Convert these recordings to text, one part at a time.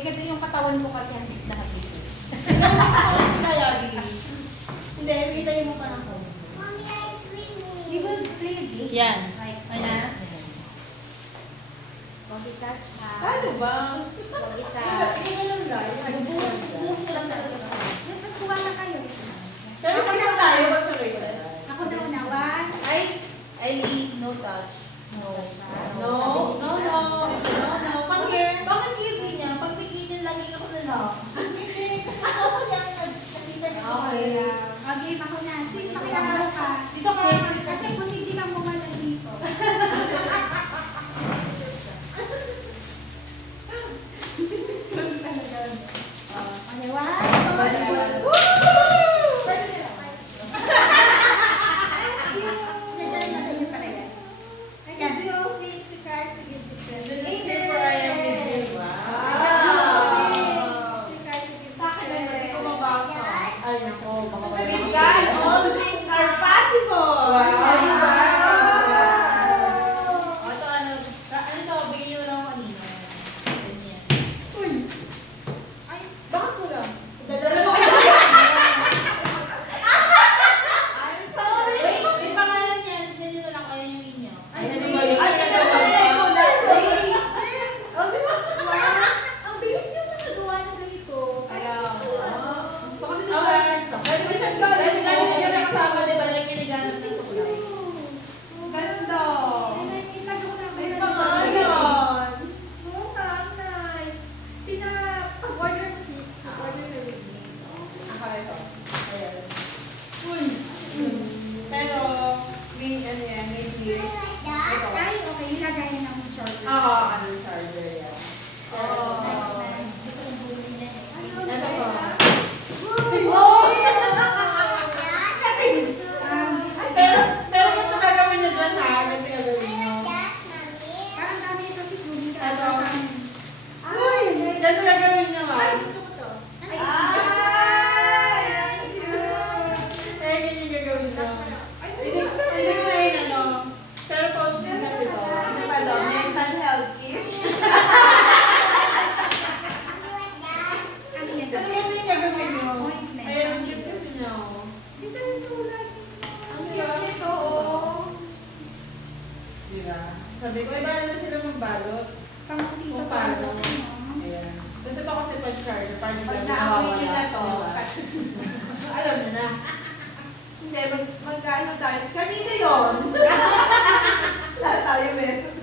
ganito yung katawan ko kasi hagip na hagip. Hindi, ilay mo pa ng phone. Mommy, I'm swimming. You will play a game. Yan. Ay na. Mommy, touch ha. Ano ba? Mommy, touch. Hindi ka lang lang. Buhok ko lang talaga. Yes, mas kuha na kayo. Pero isa tayo, magsabay ko. Ako daw na, one. Eileen, no touch. No. No, no, no. No, no. Come here. Bakit kayo ganyan? Pag may ganyan, lagi ako na lang. Hindi, kasi ako yan. Nakita niyo. Okay. Game ako na. Sis, makilaro ka. Dito ka. Kasi posible kang bumalan dito. Okay, one. Nandiyan na sa inyo pala yan. Yan. Super I am with you. Sa akin na hindi ko mabasa. Ay, nako. Baka With God, all things are possible. Wow. Diba? O, ito ano to, bigyan nyo lang kanina. Ganyan. Uy! Ay, bakit ko lang? Dadala mo kayo. I'm sorry. Wait, may pangalan yan. Yan nyo na lang kayo yung inyo. Ay, Ano ano ba ba yun? yun? Ay, Ay, ano ano ba ba yun? Oh, di ba? Ang bilis niyo nakagawa ng ganito. Kaya, gusto kasi diba, pwede ko siya gawin. Pwede nyo lang kasama, diba, like kiniganap ng sukulay. Ganda. May pangalan. Oo nga, nice. Pag-order mo sis. Pag-order na with me. Ako ito. Ayan. Uy. Pero, may ano yan, may clear. Ay, okay. Ilagay na ng shorter. Oo, ano charger yan. Oo. Nice, nice. Gusto kong bumili na eh. Ito po. Pero ito gagawin niyo dyan ha. Ito gagawin niyo. Parang dami ito si Blumi ka. Ito. Uy! Ito gagawin niyo ha. Ay, gusto ko to. Ay, Eh, ganyan gagawin niyo. ay, Hindi ko na yun ano. Pero pause din kasi to. Ano ba daw? Mental health kit? ano yan? Pero ganyan yung gagawin niyo. Ointment. Ayun, cute kasi niyo. Isa yung sulat. Ang Cute cute. nito, oh. Diba? Sabi ko, iba na sila magbalot. Pangutito Kung paano. Ayan. Kasi ito kasi pag-charger, parang Pag bigla naamoy nawawala. nila to, Diba? Alam niyo na. hindi, mag-ano tayo. Kanino yun? Lahat tayo meron.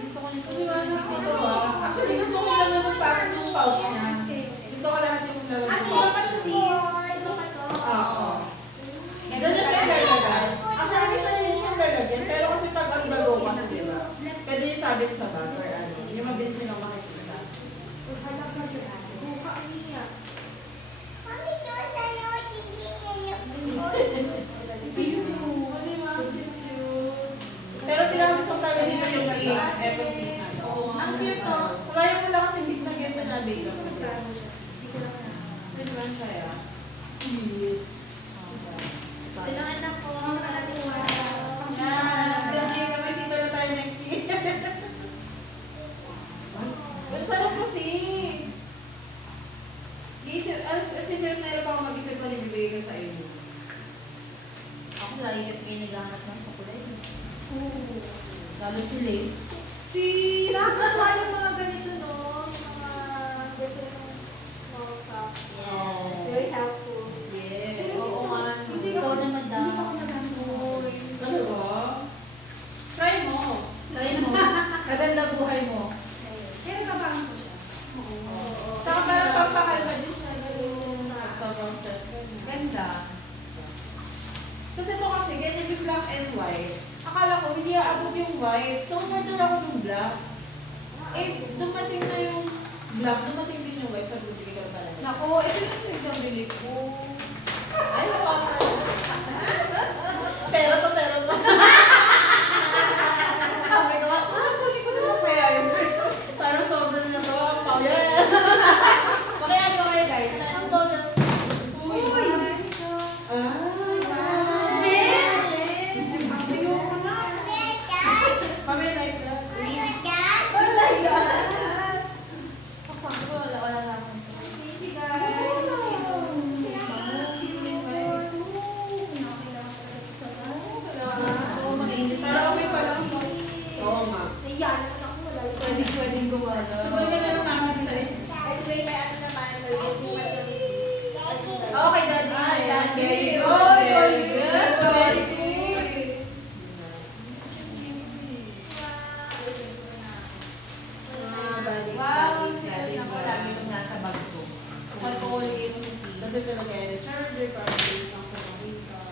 Gusto ko nito. Diba? Ito ba? Actually, gusto ko naman ng parang yung pouch niya. Gusto ko lahat yung laman Ah, ng sige, pouch. pa to sis. Ito pa to. Oo. Doon na siya lalagyan. Actually, gusto niya siya lalagyan. Pero kasi pag ang bago kasi, diba? Pwede yung sabit sa bag or ano. Yung mabilis nilang makikita. Halak na siya. Buka, ang niya. Pero pinakagusto ko talaga dito yung pink. Ever pink na. Ang cute, oh. Kaya mo lang kasi pink na ganito na available. Hindi ko lang na. Pwede ba kaya? Yes. Kailangan na po. Yan. Makikita na tayo next year. Ang sarap po si. Gisip, kasi nila pa ako mag-isip na ibibigay ko sa inyo. Ako lagi ka kayo naghahanap ng sukulay. Lalo si Lay. Sis! Nakakatawa yung mga ganito, no? Yung mga ganito ng small cups. Yes. Very helpful. Yes. Oo nga. Hindi Ikaw ako- naman daw. Hindi ako nagagamit. Ano ba? Try mo. Try mo. Maganda buhay mo. Pero kabahan ko siya. Oo. Saka parang pampakalma din siya. Sobrang stress ko. Ganda. Kasi ito kasi, ganyan yung black and white. Akala ko, hindi aabot yung white. So, order ako ng black. Eh, dumating na yung black, dumating din yung white. Sabi ko, sige ka talaga. Naku, ito yung nagbili ko. Ay, pero to. Sabi ko, buti ko naman kaya yun. Parang sobrang na to. Ang powder. Makaya ko kayo guys. Ang powder. Uy! Ah, Pamela, like that. Oh my God! Kasi ito lagay na charger para mabilis lang sa makita.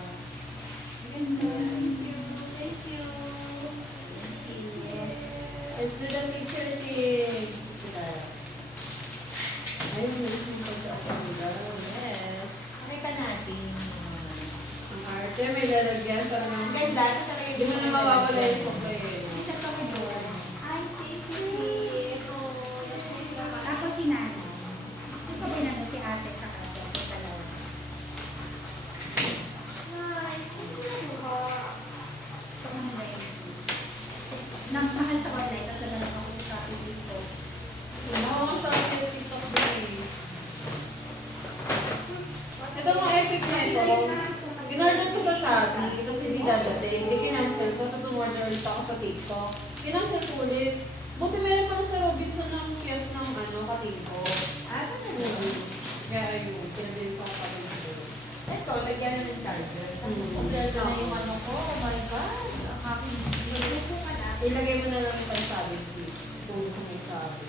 Ganda. Thank you. Thank you. Let's do the picture thing. Ayun, naising ko siya ako nila. Yes. Pakita natin. Ang arte, may lalagyan para naman. Ganda. Ito talaga Hindi mo na mawawala yung supply eh. Isa pa ko doon. Ay, thank you. Tapos si Nana. Ito din ang si ate sa kanya. Sa dalawa. Nice. Ito ko. Ito ko na nang mahal sa online kasi nalang ako sa Shopee dito. Oo, sa akin yung TikTok din. Ito mga epic na ito. Ginorder ko sa Shopee kasi hindi dadating. Hindi kinancel ko. Tapos umorder ulit ako sa TikTok. Kinancel ko ulit. Buti meron pa sa Robinson ng kiosk ng katingko. Ah, ano? Kaya ayun, pinabili ko pa rin ito. Ito, lagyan na ng charger. Mm. Kompleto na yung ano ko. Oh my God. Ang happy. Lagyan ko ka na. Ilagay mo na lang yung pang-sabi sis. Kung gusto mong sabi.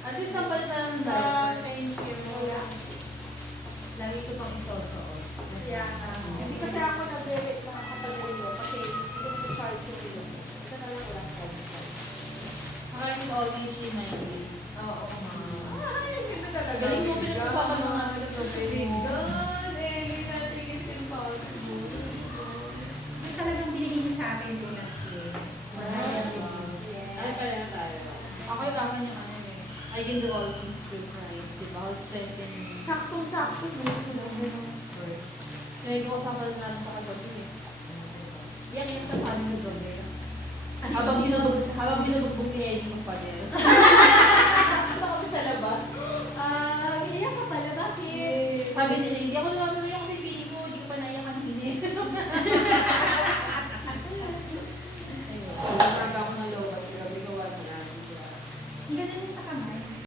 At least ang palitan ng Thank you. Lagi ko pang isosoot. Kaya, hindi kasi ako nag-relate na kapag kasi hindi ko charge ko yun. Ito na lang wala ko. I'm always reminded. Oo, ma. Ay, ganda talaga. Galing mo pinagpapanuhan sa ito. Very good. Anything is impossible. Yung talagang binigay niyo sa akin din ang Wala yan, ma'am. Ay, kaya tayo. Ako kailangan yung ano eh. I can do all things through Christ. Diba? I'll strengthen me. Saktong-sakto mo. First. Kaya ko sa pala natin sa kagabi eh. Yan yung sa paano ng doble. Habang binubugbog ni Eddie yung pader. Ito kami sa labas. Iyak ka pala, bakit? Sabi nila, hindi ako naman